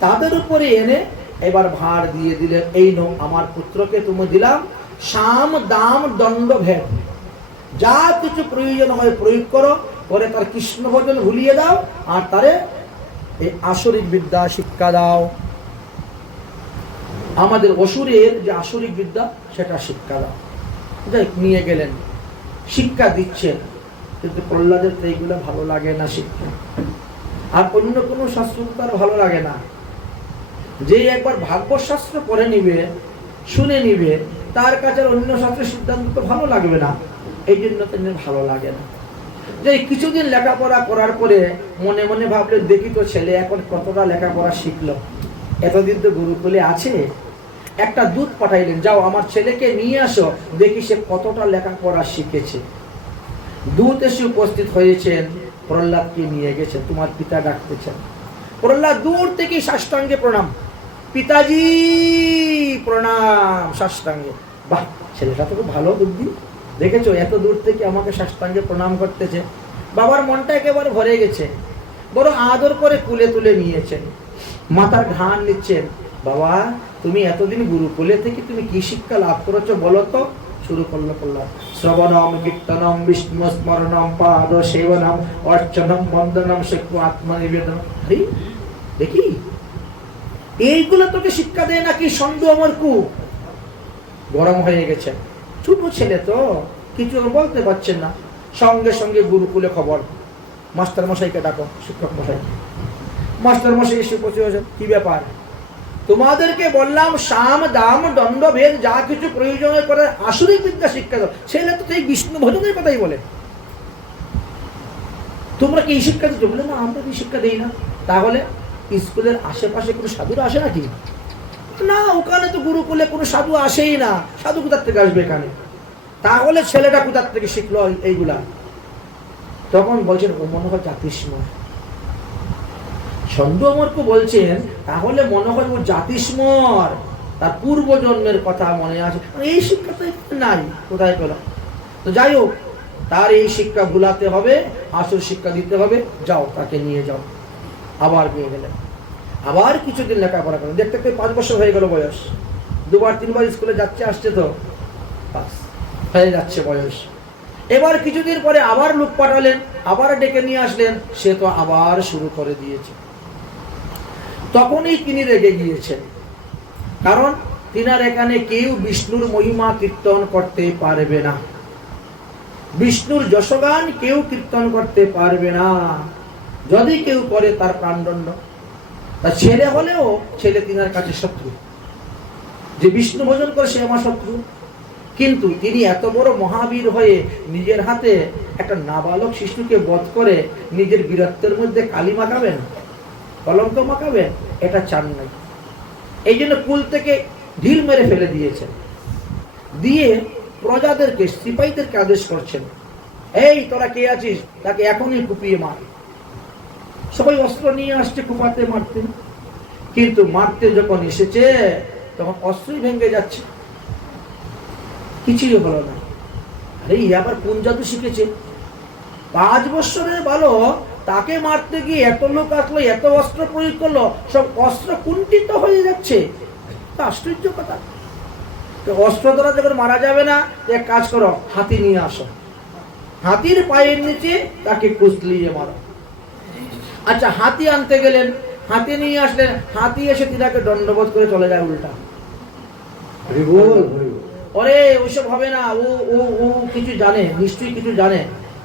তাদের উপরে এনে এবার ভার দিয়ে দিলেন, এই নো আমার পুত্রকে তুমি দিলাম, সাম দাম দণ্ড ভেদ, যা কিছু প্রয়োজন হয় প্রয়োগ করো, করে তার কৃষ্ণ ভজন ভুলিয়ে দাও, আর তারে এই আসরিক বিদ্যা শিক্ষা দাও। আমাদের অসুরের যে আসরিক বিদ্যা সেটা শিক্ষা দাও। যাই নিয়ে গেলেন, শিক্ষা দিচ্ছেন, কিন্তু প্রহ্লাদের তো এইগুলো ভালো লাগে না শিক্ষা। আর অন্য কোনো শাস্ত্র তার ভালো লাগে না। যে একবার ভাগবত শাস্ত্র পড়ে নিবে, শুনে নিবে, তার কাছে অন্য শাস্ত্রের সিদ্ধান্ত তো ভালো লাগবে না। এই জন্য তেমনি ভালো লাগে না। যে কিছুদিন লেখাপড়া করার পরে মনে মনে ভাবলে, দেখি তো ছেলে এখন কতটা লেখাপড়া শিখলো, এতদিন তো গুরুকুলে আছে। একটা দূত পাঠাইলেন, যাও আমার ছেলেকে নিয়ে আসো, দেখি সে কতটা লেখাপড়া শিখেছে। দূত এসে উপস্থিত হয়েছেন, প্রহ্লাদকে নিয়ে গেছে, তোমার পিতা ডাকতেছেন। প্রহ্লাদ দূর থেকে সাষ্টাঙ্গে প্রণাম, পিতাজি প্রণাম, সাষ্টাঙ্গে। বাহ, ছেলেটা তো খুব ভালো বুদ্ধি, দেখেছো এত দূর থেকে আমাকে সাষ্টাঙ্গে প্রণাম করতেছে। বাবার মনটা একেবারে ভরে গেছে, বড় আদর করে কুলে তুলে নিয়েছেন, মাথার ঘান নিচ্ছেন। বাবা তুমি এতদিন গুরুকুলে থেকে তুমি কি শিক্ষা লাভ করেছো বলো তো। শুরু করলো প্রহ্লাদ, শ্রবণম কীর্তনম বিষ্ণু স্মরণম পাদ সেবনম অর্চনম বন্দনম শিক্ষা আত্মনিবেদন। দেখি এইগুলো তোকে শিক্ষা দেয় নাকি ষণ্ড অমরকু? গরম হয়ে গেছে, ছোট ছেলে তো কিছু বলতে পারছেন না। সঙ্গে সঙ্গে গুরুকুলে খবর, মাস্টার মশাইকে ডাকো, শিক্ষক মশাই। মাস্টার মশাই এসে পৌঁছে, কি ব্যাপার? তোমাদেরকে বললাম সাম দাম দণ্ড ভেদ যা কিছু প্রয়োজন করে আসরিক বিদ্যা শিক্ষা দাও, ছেলে তো এই বিষ্ণু ভজনের কথাই বলে। তোমরা কি শিক্ষা দিচ্ছ? বলে না, আমরা কি শিক্ষা দিই না। তাহলে স্কুলের আশেপাশে কোনো সাধুরা আসে নাকি? না, ওখানে তো গুরুকুলে কোনো সাধু আসেই না, সাধু কোথার থেকে আসবে এখানে? তাহলে ছেলেটা কোথার থেকে শিখলো এইগুলা? তখন বলছেন ও মনে হয় জাতিস্মর। ষণ্ড অমরকু বলছেন তাহলে মনে হয় ও জাতিস্মর, তার পূর্ব জন্মের কথা মনে আছে। এই শিক্ষা তো নাই, কোথায় পেল? তো যাই হোক, তার এই শিক্ষা ভুলাতে হবে, আসল শিক্ষা দিতে হবে। যাও তাকে নিয়ে যাও। আবার নিয়ে গেলেন, আবার কিছুদিন লেখাপড়া করেন। দেখতে দেখতে 5 বছর হয়ে গেল বয়স। 2-3 স্কুলে যাচ্ছে আসছে, তো পাস হয়ে যাচ্ছে বয়স। এবার কিছুদিন পরে আবার লোক পাঠালেন, আবার ডেকে নিয়ে আসলেন, সে তো আবার শুরু করে দিয়েছে। তখনই তিনি রেগে গিয়েছেন, কারণ তিনার এখানে কেউ বিষ্ণুর মহিমা কীর্তন করতে পারবে না, বিষ্ণুর যশগান কেউ কীর্তন করতে পারবে না। যদি কেউ করে তার প্রাণদণ্ড। তার ছেলে হলেও ছেলে তিনার কাছে শত্রু, যে বিষ্ণু ভজন করে সে আমার শত্রু। কিন্তু তিনি এত বড় মহাবীর হয়ে নিজের হাতে একটা নাবালক শিশুকে বধ করে নিজের বীরত্বের মধ্যে কালি মাখাবেন, কলঙ্ক মাখাবেন, এটা চান নাই। এই জন্য কুল থেকে ঢিল মেরে ফেলে দিয়েছেন, দিয়ে প্রজাদেরকে, সিপাহীদেরকে আদেশ করছেন, এই তোরা কে আছিস, তাকে এখনই কুপিয়ে মার। সবাই অস্ত্র নিয়ে আসছে কুপাতে মারতে, কিন্তু মারতে যখন এসেছে তখন অস্ত্রই ভেঙে যাচ্ছে, কিছুই হলো না। আরে আবার কোন জাদু শিখেছে? 5 বছরের বালক, তাকে মারতে গিয়ে এত লোক আসলো, এত অস্ত্র প্রয়োগ করলো, সব অস্ত্র কুণ্ঠিত হয়ে যাচ্ছে। আশ্চর্য কথা। অস্ত্র দ্বারা যখন মারা যাবে না, এক কাজ করো, হাতি নিয়ে আসো, হাতির পায়ের নিচে তাকে কুচলিয়ে মারো। আচ্ছা, হাতি আনতে গেলেন, হাতি নিয়ে আসলেন, হাতি এসে তিনাকে দণ্ডবোধ করে চলে যায় উল্টা। ওরে ওইসব হবে না, ও ও ও কিছু জানে, নিশ্চয়ই কিছু জানে,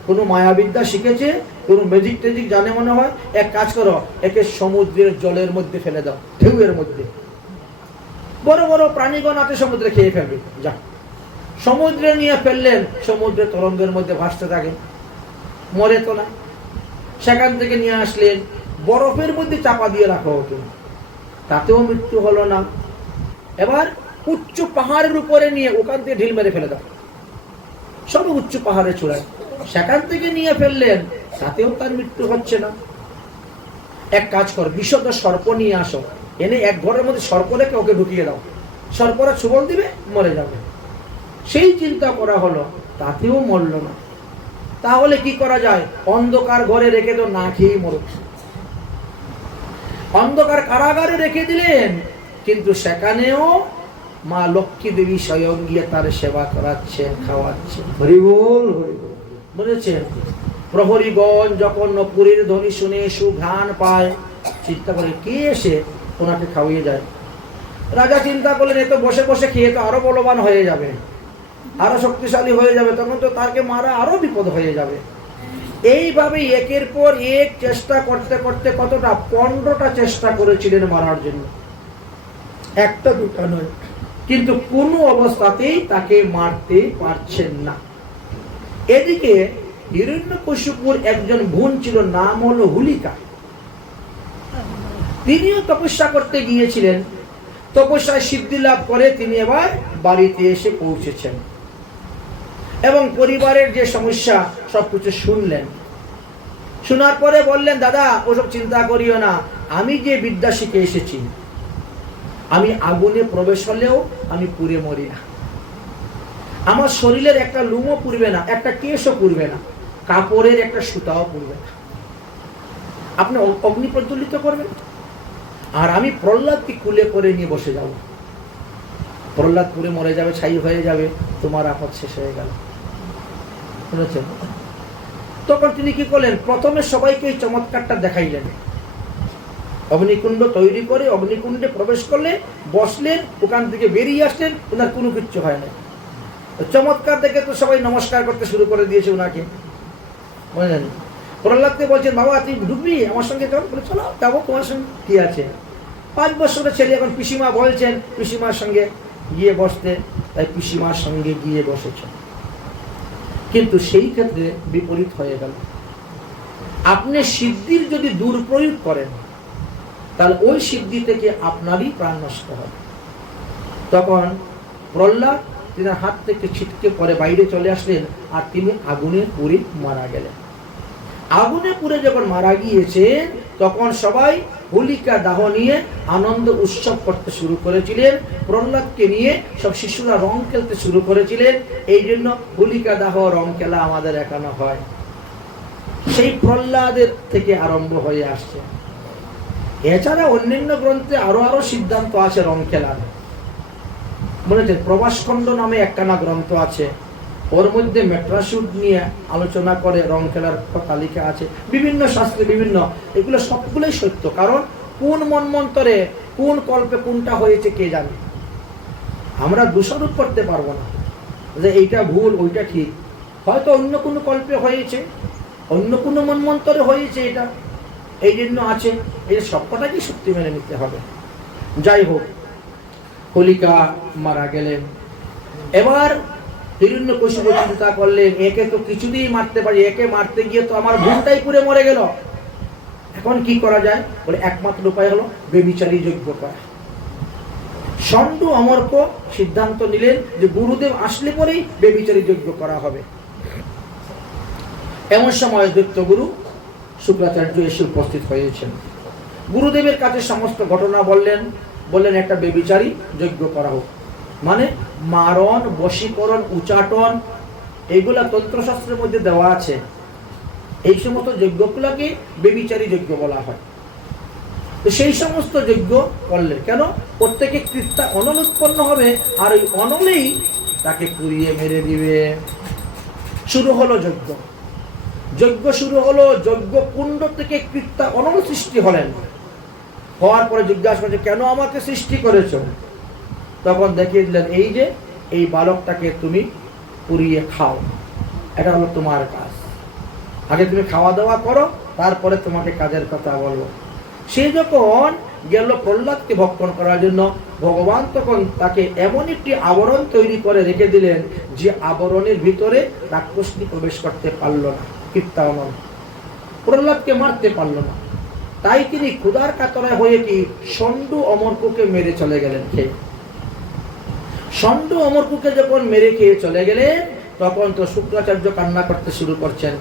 কোনো মায়াবিদ্যা শিখেছে, কোনো ম্যাজিক টেজিক জানে মনে হয়। এক কাজ করো, একে সমুদ্রের জলের মধ্যে ফেলে দাও, ঢেউয়ের মধ্যে। বড় বড় প্রাণীগণ আছে, সমুদ্রে খেয়ে ফেলবে, যা। সমুদ্রে নিয়ে ফেললেন, সমুদ্রের তরঙ্গের মধ্যে ভাসতে থাকে, মরে তো না। সেখান থেকে নিয়ে আসলেন, বরফের মধ্যে চাপা দিয়ে রাখা হতো, তাতেও মৃত্যু হলো না। এবার উচ্চ পাহাড়ের উপরে নিয়ে ওখান থেকে ঢিল মেরে ফেলে দাও, সব উচ্চ পাহাড়ে চূড়ায়, সেখান থেকে নিয়ে ফেললেন, তাতেও তার মৃত্যু হচ্ছে না। এক কাজ কর, বিশদ সর্প নিয়ে আসো, এনে এক ঘরের মধ্যে সর্প রেখে ওকে ঢুকিয়ে দাও, সর্পরা ছুবল দিবে, মরে যাবে। সেই চিন্তা করা হলো, তাতেও মরল না। তাহলে কি করা যায়? অন্ধকার ঘরে রেখে তো না খেয়েই মরুক। অন্ধকার কারাগারে রেখে দিলেন, কিন্তু সেখানেও মা লক্ষ্মী দেবী স্বয়ং গিয়ে তার সেবা করাচ্ছেন, খাওয়াচ্ছেন। বুঝেছেন? প্রহরীগণ যখন নপুরীর ধ্বনি শুনে সুঘ্রাণ পায়, চিন্তা করে কে এসে ওনাকে খাওয়িয়ে যায়। রাজা চিন্তা করলেন, এ তো বসে বসে খেয়ে তো আরো বলবান হয়ে যাবে, আরো শক্তিশালী হয়ে যাবে, তখন তো তাকে মারা আরো বিপদ হয়ে যাবে। এইভাবে একের পর এক চেষ্টা করতে করতে কতটা 15টা চেষ্টা করেছিলেন মারার জন্য, একটা দুটা নয়, কিন্তু কোনো অবস্থাতেই তাকে মারতে পারছেন না। এদিকে হিরণ্যকশিপুর একজন বোন ছিল, নাম হলো হুলিকা। তিনিও তপস্যা করতে গিয়েছিলেন, তপস্যায় সিদ্ধি লাভ করে তিনি এবার বাড়িতে এসে পৌঁছেছেন এবং পরিবারের যে সমস্যা সবকিছু শুনলেন। শোনার পরে বললেন, দাদা ওসব চিন্তা করিও না, আমি যে বিদ্যা শিখে এসেছি, আমি আগুনে প্রবেশ হলেও আমি পুড়ে মরি না, আমার শরীরের একটা লুমও পুড়বে না, একটা কেশও পুড়বে না, কাপড়ের একটা সুতাও পুড়বে না। আপনি অগ্নি প্রজ্বলিত করবেন, আর আমি প্রহ্লাদকে কুলে করে নিয়ে বসে যাব, প্রহ্লাদ পুড়ে মরে যাবে, ছাই হয়ে যাবে, তোমার আপদ শেষ হয়ে গেল। বুঝেছেন? তখন তিনি কি করলেন, প্রথমে সবাইকে এই চমৎকারটা দেখাইলেন। অগ্নিকুণ্ড তৈরি করে অগ্নিকুণ্ডে প্রবেশ করলে, বসলেন, ওখান থেকে বেরিয়ে আসলেন, ওনার কোনো কিচ্ছু হয় না। চমৎকার দেখে তো সবাই নমস্কার করতে শুরু করে দিয়েছে ওনাকে। বুঝলেন? প্রহ্লাদকে বলছেন, বাবা তুই ঢুকবি আমার সঙ্গে? চলো যাবো, তোমার সঙ্গে কি আছে। 5 বছরের ছেলে, এখন পিসিমা বলছেন পিসিমার সঙ্গে গিয়ে বসতে, তাই পিসিমার সঙ্গে গিয়ে বসেছেন। কিন্তু সেই ক্ষেত্রে বিপরীত হয়ে গেল। আপনি সিদ্ধির যদি দুর্প্রয়োগ করেন, তাহলে ওই সিদ্ধি থেকে আপনারই প্রাণ নষ্ট হবে। তখন প্রহ্লাদ তিনি হাত থেকে ছিটকে পরে বাইরে চলে আসলেন, আর তিনি আগুনে পুড়ে মারা গেলেন। আগুনে পুড়ে যখন মারা গিয়েছেন, তখন সবাই হোলিকা দাহ নিয়ে আনন্দ উৎসব করতে শুরু করেছিলেন। প্রহ্লাদকে নিয়ে সব শিশুরা রং খেলতে শুরু করেছিলেন। এই জন্য হোলিকা দাহ, রং খেলা আমাদের এখানে হয়, সেই প্রহ্লাদের থেকে আরম্ভ হয়ে আসছে। এছাড়া অন্যান্য গ্রন্থে আরো আরো সিদ্ধান্ত আছে রং খেলার। বলেছেন, প্রবাসখণ্ড নামে একখানা গ্রন্থ আছে, ওর মধ্যে মেট্রাসুট নিয়ে আলোচনা করে রং খেলার তালিকা আছে। বিভিন্ন শাস্ত্রে বিভিন্ন, এগুলো সবগুলোই সত্য, কারণ কোন মন্বন্তরে কোন কল্পে কোনটা হয়েছে কে জানে। আমরা দোষারোপ করতে পারবো না যে এইটা ভুল ওইটা ঠিক, হয়তো অন্য কোনো কল্পে হয়েছে, অন্য কোনো মন্বন্তরে হয়েছে, এটা এই জন্য আছে। এই সবকটাকেই সত্যি মেনে নিতে হবে। যাই হোক, হোলিকা মারা গেলেন। এবার হিরণ্যকশিপু চিন্তা করলেন, একে তো কিছুতেই মারতে পারি, একে মারতে গিয়ে তো আমার বোনটাই পুড়ে মরে গেল, এখন কি করা যায়? বলে একমাত্র উপায় হলো বেবিচারী যজ্ঞ করা। ষণ্ড অমর্ক সিদ্ধান্ত নিলেন যে গুরুদেব আসলে পরেই বেবিচারী যজ্ঞ করা হবে। এমন সময় দৈত্যগুরু শুক্রাচার্য এসে উপস্থিত হয়েছেন। গুরুদেবের কাছে সমস্ত ঘটনা বললেন একটা বেবিচারী যজ্ঞ করা হোক। মানে মারণ, বশীকরণ, উচাটন এইগুলা তন্ত্রশাস্ত্রের মধ্যে দেওয়া আছে। এই সমস্ত যজ্ঞগুলাকে বেবিচারী যজ্ঞ বলা হয়। তো সেই সমস্ত যজ্ঞ করলেন কেন? প্রত্যেকে কৃত্যা অনল উৎপন্ন হবে, আর ওই অনলেই তাকে পুড়িয়ে মেরে দিবে। শুরু হলো যজ্ঞ। যজ্ঞ শুরু হলো, যজ্ঞ কুণ্ড থেকে কৃত্যা অনল সৃষ্টি হলেন। হওয়ার পরে জিজ্ঞাসা করছে, কেন আমাকে সৃষ্টি করেছ? তখন দেখিয়ে দিলেন, এই যে এই বালকটাকে তুমি পুড়িয়ে খাও, এটা হলো তোমার কাজ। আগে তুমি খাওয়া দাওয়া করো, তারপরে তোমাকে কাজের কথা বলবো। সে যখন গেল প্রহ্লাদকে ভক্ষণ করার জন্য, ভগবান তখন তাকে এমন একটি আবরণ তৈরি করে রেখে দিলেন যে আবরণের ভিতরে রাক্ষসটি প্রবেশ করতে পারল না। কীর্তানল প্রহ্লাদকে মারতে পারল না। তাই তিনি ক্ষুধার কাতরে হয়ে কি ষণ্ড অমরকুকে মেরে চলে গেলেন খেয়ে। ষণ্ড অমরকুকে যখন মেরে খেয়ে চলে গেলেন, তখন তো শুক্রাচার্য কান্না করতে শুরু করছেন।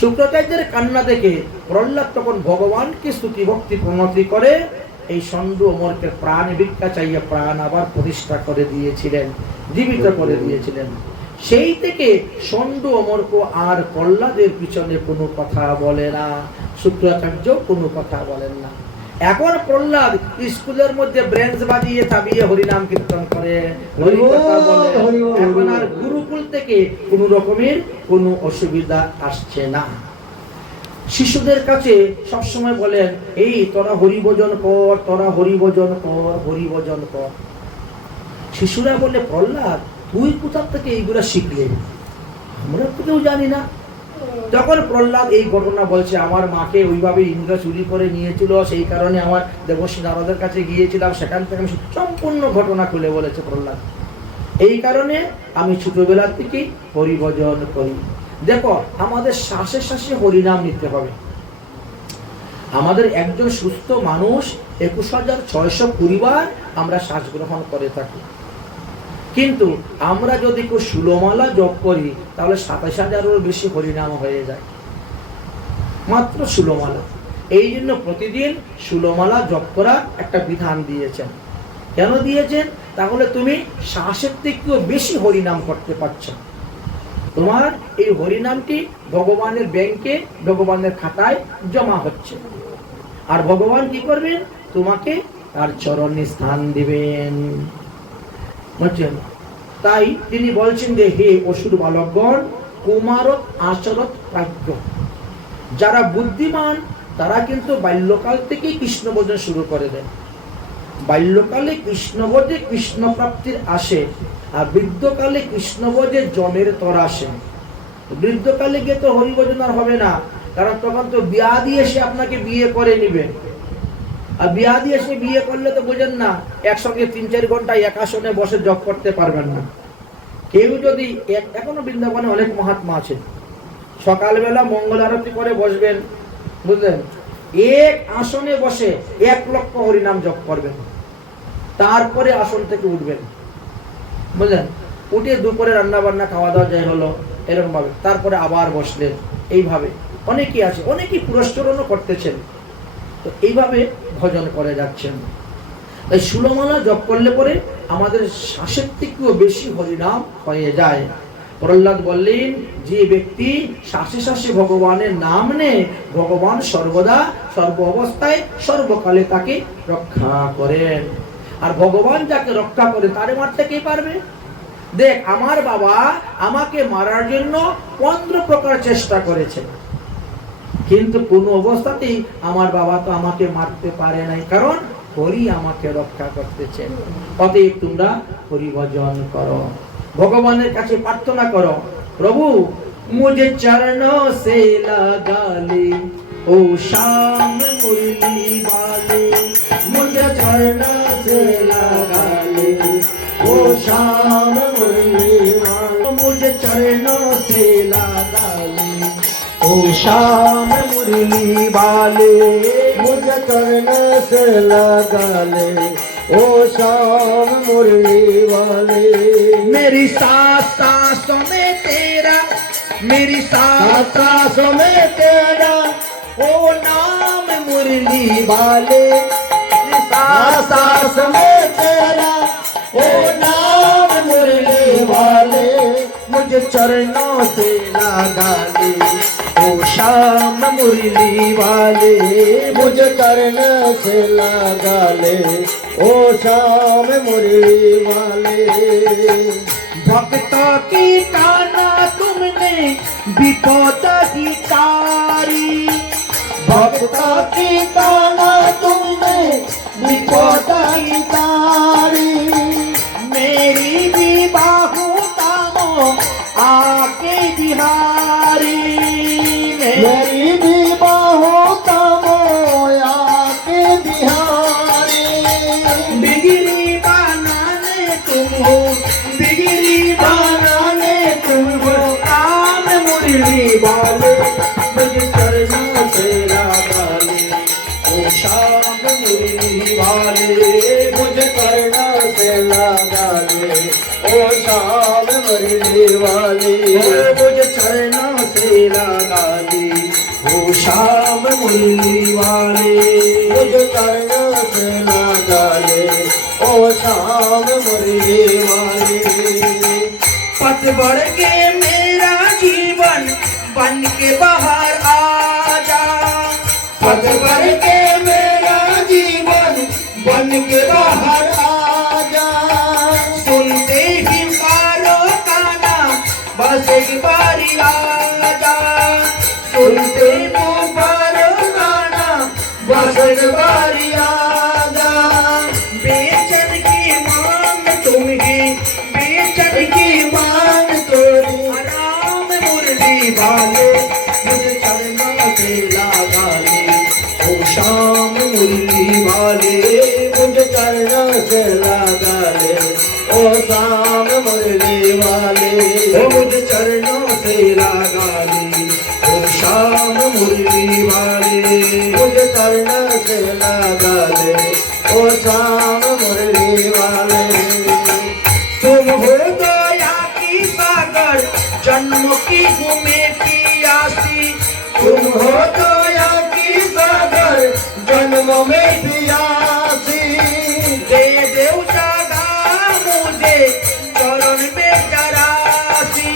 শুক্রাচার্যের কান্না দেখে প্রহ্লাদ তখন ভগবানকে স্তুতি ভক্তি প্রণতি করে এই ষণ্ড অমরকে প্রাণ ভিক্ষা চাইয়ে প্রাণ আবার প্রতিষ্ঠা করে দিয়েছিলেন, জীবিত করে দিয়েছিলেন। সেই থেকে ষণ্ড অমরক আর প্রহ্লাদের পিছনে কোনো কথা বলে না, শুক্রাচার্য কোনো কথা বলেন না। এখন প্রহ্লাদ স্কুলের মধ্যে ব্রেঞ্চ বাজিয়ে চাবিয়ে হরিনাম কীর্তন করে, এখন আর গুরুকুল থেকে কোন রকমের কোনো অসুবিধা আসছে না। শিশুদের কাছে সবসময় বলেন, এই তোরা হরিভজন কর, তোরা হরিভজন কর, হরিভজন কর। শিশুরা বলে, প্রহ্লাদ তুই কোথা থেকে এইগুলা শিখলে? আমরা তো কেউ জানি না। তখন প্রহ্লাদ এই ঘটনা বলছে, আমার মাকে ওইভাবে ইন্দ্র চুরি করে নিয়েছিল, সেই কারণে আমার দেবশ্রী নারদের কাছে গিয়েছিলাম, সেখান থেকে আমি সম্পূর্ণ ঘটনা খুলে বলেছে প্রহ্লাদ। এই কারণে আমি ছোটবেলার থেকে হরিভজন করি। দেখো, আমাদের শ্বাসে শ্বাসে হরিনাম নিতে হবে। আমাদের একজন সুস্থ মানুষ 21,620 বার আমরা শ্বাস গ্রহণ করে থাকি, কিন্তু আমরা যদি কেউ ষোলমালা জপ করি তাহলে 27,000-এরও বেশি হরিনাম হয়ে যায়, মাত্র ষোলমালা। এই জন্য প্রতিদিন ষোলমালা জপ করা একটা বিধান দিয়েছেন। কেন দিয়েছেন? তাহলে তুমি শ্বাসের থেকেও বেশি হরিনাম করতে পারছো। তোমার এই হরিনামটি ভগবানের ব্যাংকে, ভগবানের খাতায় জমা হচ্ছে, আর ভগবান কি করবেন? তোমাকে তার চরণে স্থান দিবেন। বুঝছেন? তাই তিনি বলছেন যে, হে অসুর বালকগণ, কুমারত আচরত প্রাজ্ঞ, যারা বুদ্ধিমান তারা কিন্তু বাল্যকাল থেকেই কৃষ্ণ ভজন শুরু করে দেয়। বাল্যকালে কৃষ্ণ ভজে কৃষ্ণ প্রাপ্তির আসে, আর বৃদ্ধকালে কৃষ্ণ ভজে জমের তর আসে। বৃদ্ধকালে গিয়ে তো হরিভজন আর হবে না, কারণ তখন তো বিয়া দিয়ে সে আপনাকে বিয়ে করে নিবে। আর বিয়া দিয়ে সে বিয়ে করলে তো বোঝেন না, একসঙ্গে 3-4 ঘন্টা এক আসনে বসে জপ করতে পারবেন না। কেউ যদি, এখনো বৃন্দাবনে অনেক মহাত্মা আছে, সকালবেলা মঙ্গল আরতি করে বসবেন, বুঝলেন, এক আসনে বসে 1 লক্ষ হরিনাম জপ করবেন, তারপরে আসন থেকে উঠবেন, বুঝলেন, উঠে দুপুরে রান্না বান্না খাওয়া দাওয়া যাই হলো এরকম ভাবে, তারপরে আবার বসলেন। এইভাবে অনেকেই আছে, অনেকেই পুরস্কারও করতেছেন, তো এইভাবে ভজন করে যাচ্ছেন। তাই ষোলমালা জপ করলে পরে আমাদের শ্বাসের থেকেও বেশি হরিনাম হয়ে যায়। প্রহ্লাদ বললেন, যে ব্যক্তি শ্বাসে শ্বাসে ভগবানের নাম নেয়, ভগবান সর্বদা সর্ব অবস্থায় সর্বকালে তাকে রক্ষা করেন। আর ভগবান যাকে রক্ষা করে তারে মারতে কে পারবে? দেখ, আমার বাবা আমাকে মারার জন্য 15 প্রকার চেষ্টা করেছে, কিন্তু কোনো অবস্থাতেই আমার বাবা তো আমাকে মারতে পারে নাই, কারণ হরি আমাকে রক্ষা করতেছেন। অতএব তোমরা হরি ভজন করো, ভগবানের কাছে প্রার্থনা করো, প্রভু মুঝে চরণों से लगा ले ओ श्याम मुरली वाले, मुझे चरणों से लगा ले ओ श्याम मुरली वाले। चरणों से लगा ले ओ श्याम मुरली वाले, मुझे चरणों से लगा ले ओ श्याम मुरली वाले। मेरी सांस सांसों में तेरा, मेरी सांस सांसों में तेरा ओ नाम मुरली वाले, सांस में तेरा ओ नाम मुरली वाले। मुझे चरणों से लगा ले ओ श्याम मुरली वाले, मुझे चरणों से लगा ले ओ श्याम मुरली वाले। भक्तों की काना तुमने विपद की तारी, भक्तों की ताना तुमने विपद की तारी। मेरी भी बाहु तामो आके बिहारी, मेरी भी बाहों का मोया के बिहारी। बिगड़ी बनाने तुम हो, बिगड़ी बनाने तुम हो काम मुरली वाले। मुझे चरणों से लगा ले ओ श्याम मुरली वाले, मुझे करना से लगा ले ओ श्याम मुरली वाली। मुझे चरणों से लगा ले ओ श्याम मुरली वाले, मुझे करना से लगा ले ओ श्याम मुरली वाली। पथ बढ़ के मेरा जीवन बन के बाहर आ जा, पथ भर के मेरा जीवन बन के बाहर आ जा। सुनते ही पारो काना बस एक बारी आ जा, सुनते ही पारो काना बस एक बारी आ जा। बेचन की मांग तुम्ही, बेचन की मांग तोरी राम मुरली वाले। मुझे चरणों से लगा ले ओ श्याम मुरली वाले, मुझे चरणों से लगा ले ओ श्याम मुरली वाले। ओ मुझे चरणों से लगा ले ओ श्याम मुरली वाले, मुझे चरणों से लगा ले ओ श्याम मुरली वाले। तुम हो दया की सागर जन्म की घूमे पियासी, तुम हो दया की सागर जन्म में पियासी। दे देव जगा मुझे चरण में जरासी,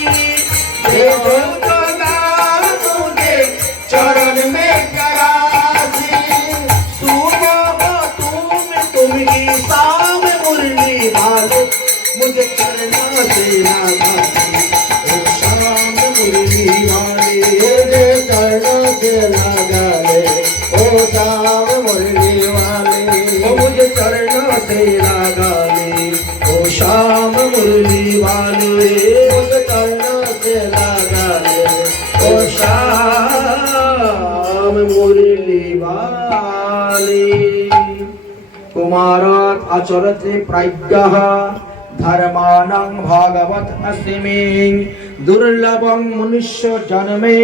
दे देव जगा मुझे चरण में करासी। तुम ही शाम मुरली वाले। मुझे चरणों से लगा ले ओ श्याम मुरली वाले, मुझे चरणों से लगा ले ओ श्याम मुरली वाले। ओ मुझे चरणों से लगा ले ओ श्याम मुरली वाले, मुझे चरणों से लगा ले ओ श्याम मुरली वाले। कुमारात् आचरते प्राज्ञः धर्मानं भागवत अस्मि, दुर्लभं मनुष्य जन्मे